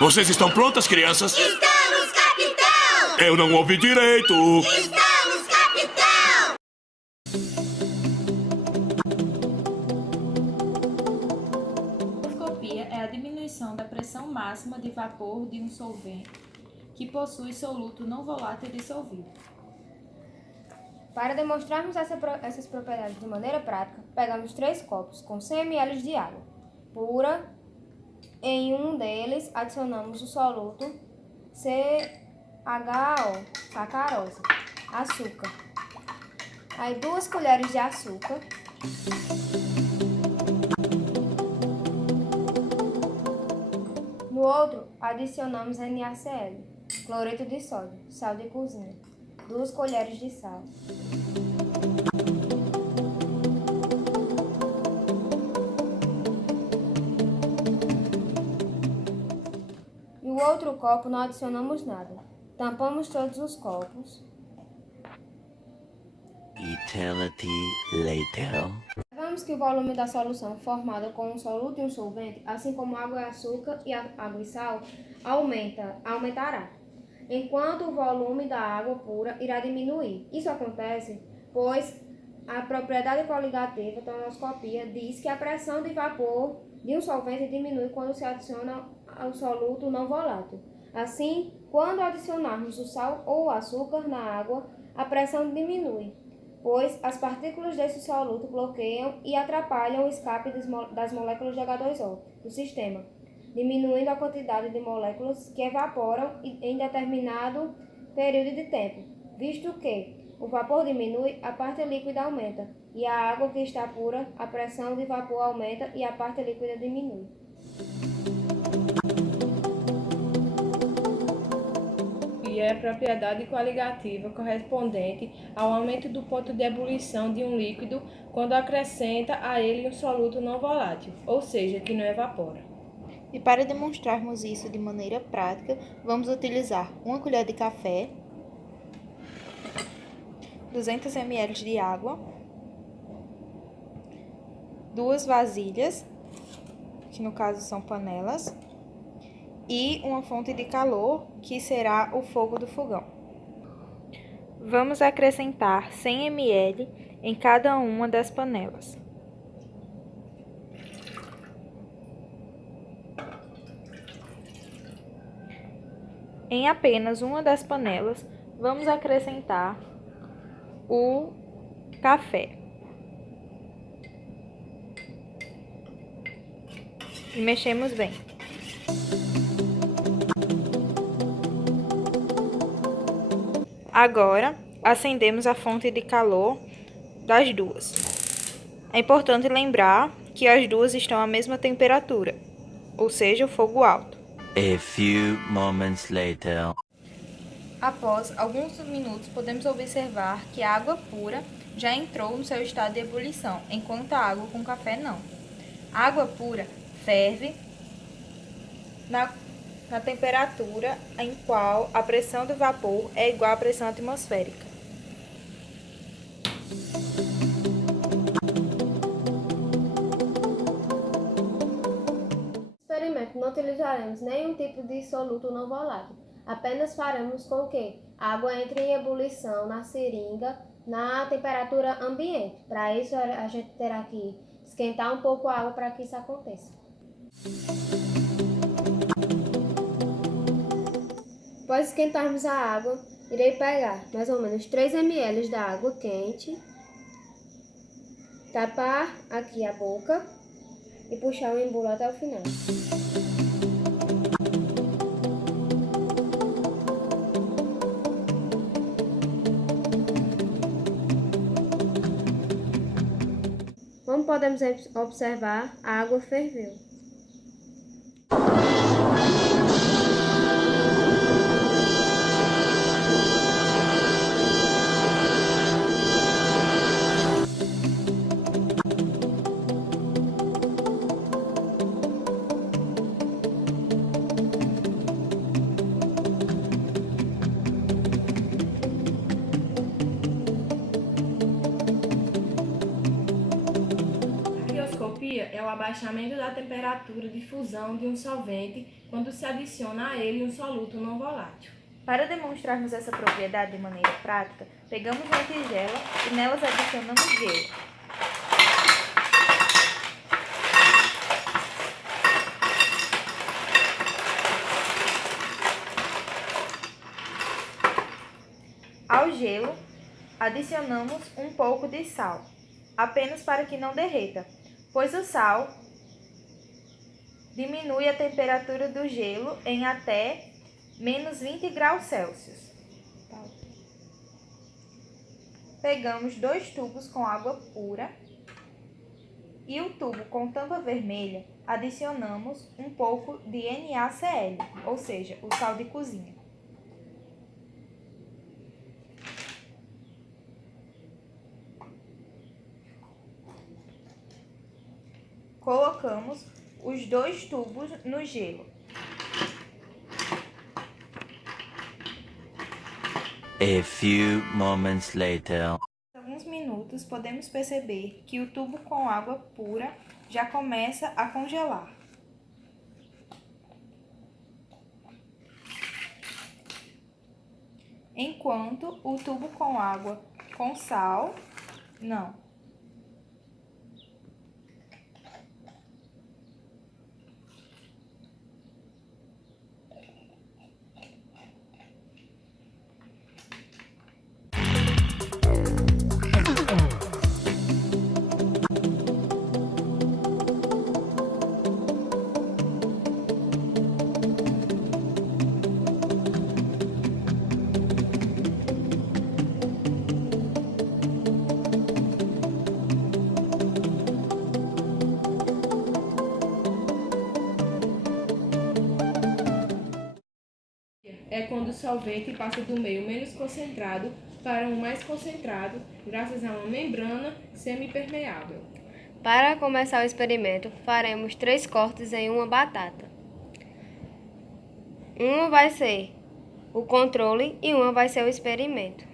Vocês estão prontas, crianças? Estamos, capitão! Eu não ouvi direito. Estamos, capitão! Higroscopia é a diminuição da pressão máxima de vapor de um solvente que possui soluto não volátil dissolvido. Para demonstrarmos essas propriedades de maneira prática, pegamos 3 copos com 100 ml de água pura. Em um deles, adicionamos o soluto CHO, sacarose, açúcar. Aí 2 colheres de açúcar. No outro, adicionamos NaCl, cloreto de sódio, sal de cozinha, 2 colheres de sal. No outro copo não adicionamos nada. Tampamos todos os copos. Eternity later. Observamos que o volume da solução formada com um soluto e um solvente, assim como água e açúcar e água e sal, aumentará, enquanto o volume da água pura irá diminuir. Isso acontece pois a propriedade coligativa da tonoscopia diz que a pressão de vapor de um solvente diminui quando se adiciona ao soluto não volátil. Assim, quando adicionarmos o sal ou o açúcar na água, a pressão diminui, pois as partículas desse soluto bloqueiam e atrapalham o escape das moléculas de H2O do sistema, diminuindo a quantidade de moléculas que evaporam em determinado período de tempo, visto que o vapor diminui, a parte líquida aumenta, e a água que está pura, a pressão de vapor aumenta e a parte líquida diminui. E é a propriedade coligativa correspondente ao aumento do ponto de ebulição de um líquido quando acrescenta a ele um soluto não volátil, ou seja, que não evapora. E para demonstrarmos isso de maneira prática, vamos utilizar 1 colher de café, 200 ml de água, 2 vasilhas, que no caso são panelas, e uma fonte de calor, que será o fogo do fogão. Vamos acrescentar 100 ml em cada uma das panelas. Em apenas uma das panelas, vamos acrescentar o café. E mexemos bem. Agora, acendemos a fonte de calor das duas. É importante lembrar que as duas estão à mesma temperatura, ou seja, o fogo alto. A few moments later. Após alguns minutos, podemos observar que a água pura já entrou no seu estado de ebulição, enquanto a água com café não. A água pura ferve na temperatura em qual a pressão do vapor é igual à pressão atmosférica. No experimento não utilizaremos nenhum tipo de soluto não volátil. Apenas faremos com que a água entre em ebulição na seringa na temperatura ambiente. Para isso, a gente terá que esquentar um pouco a água para que isso aconteça. Após esquentarmos a água, irei pegar mais ou menos 3 ml da água quente, tapar aqui a boca e puxar o embulo até o final. Como podemos observar, a água ferveu. A higroscopia é o abaixo abaixamento da temperatura de fusão de um solvente quando se adiciona a ele um soluto não volátil. Para demonstrarmos essa propriedade de maneira prática, pegamos uma tigela e nelas adicionamos gelo. Ao gelo, adicionamos um pouco de sal, apenas para que não derreta, pois o sal diminui a temperatura do gelo em até menos 20 graus Celsius. Pegamos 2 tubos com água pura e o tubo com tampa vermelha adicionamos um pouco de NaCl, ou seja, o sal de cozinha. Colocamos os 2 tubos no gelo. A few moments later. Alguns minutos podemos perceber que o tubo com água pura já começa a congelar. Enquanto o tubo com água com sal, não. É quando o solvente passa do meio menos concentrado para um mais concentrado, graças a uma membrana semipermeável. Para começar o experimento, faremos 3 cortes em uma batata. Uma vai ser o controle e uma vai ser o experimento.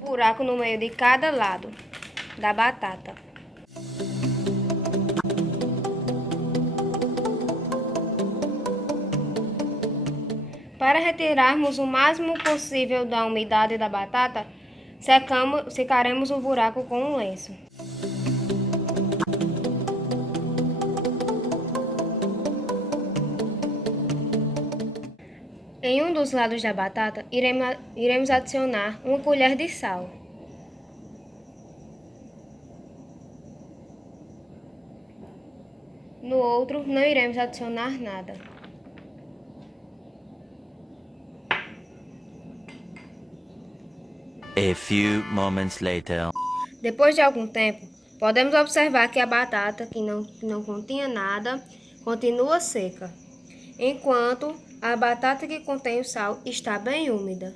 Buraco no meio de cada lado da batata. Para retirarmos o máximo possível da umidade da batata, secaremos o buraco com um lenço. Em um dos lados da batata, iremos adicionar uma colher de sal. No outro, não iremos adicionar nada. A few moments later. Depois de algum tempo, podemos observar que a batata, que não continha nada, continua seca, enquanto a batata que contém o sal está bem úmida.